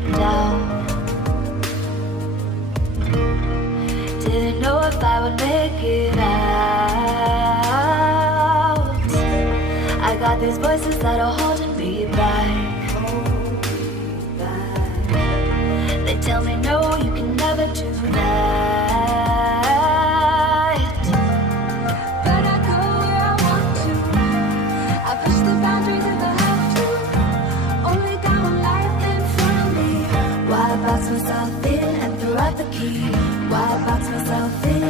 been down. Didn't know if I would make it out. I got these voices that are holding me back. They tell me no, you can never do that. But I go where I want to. I push the boundaries if I have to. Only got one life in front of me. Why box myself in and throw out the key? Why box myself in?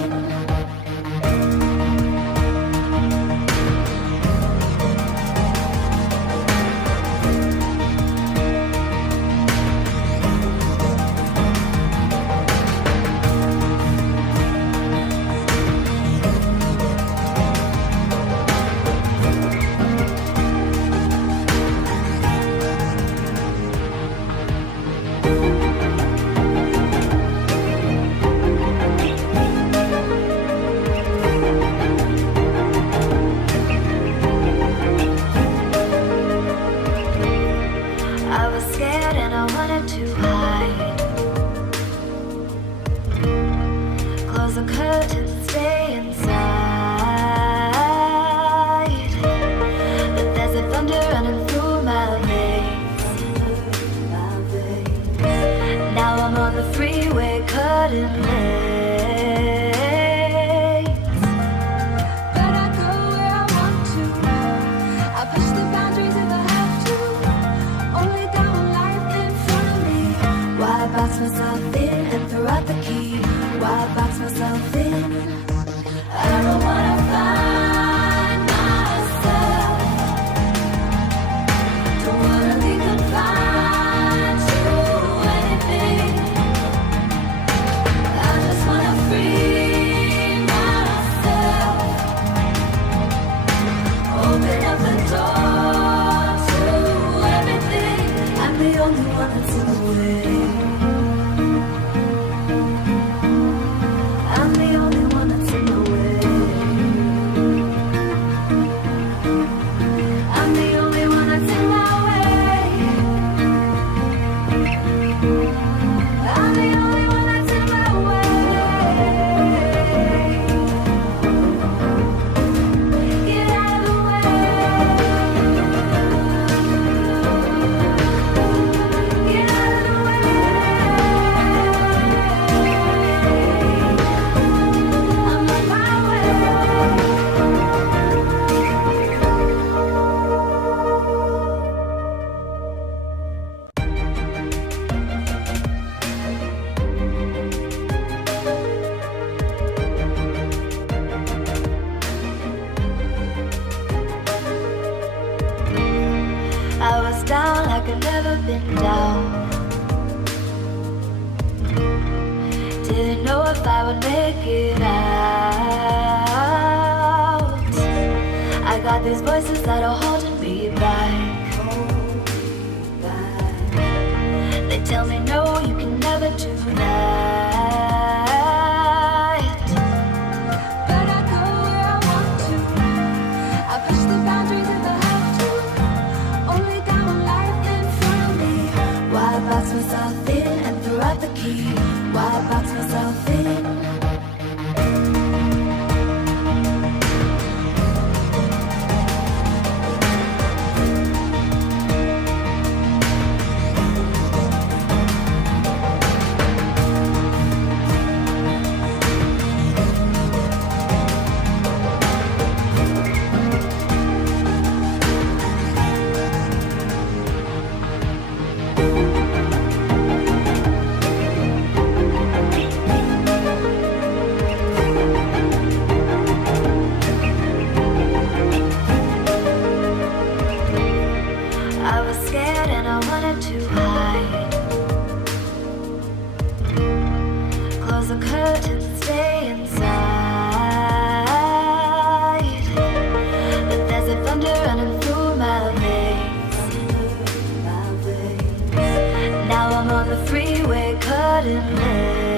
Now I'm on the freeway cutting legs.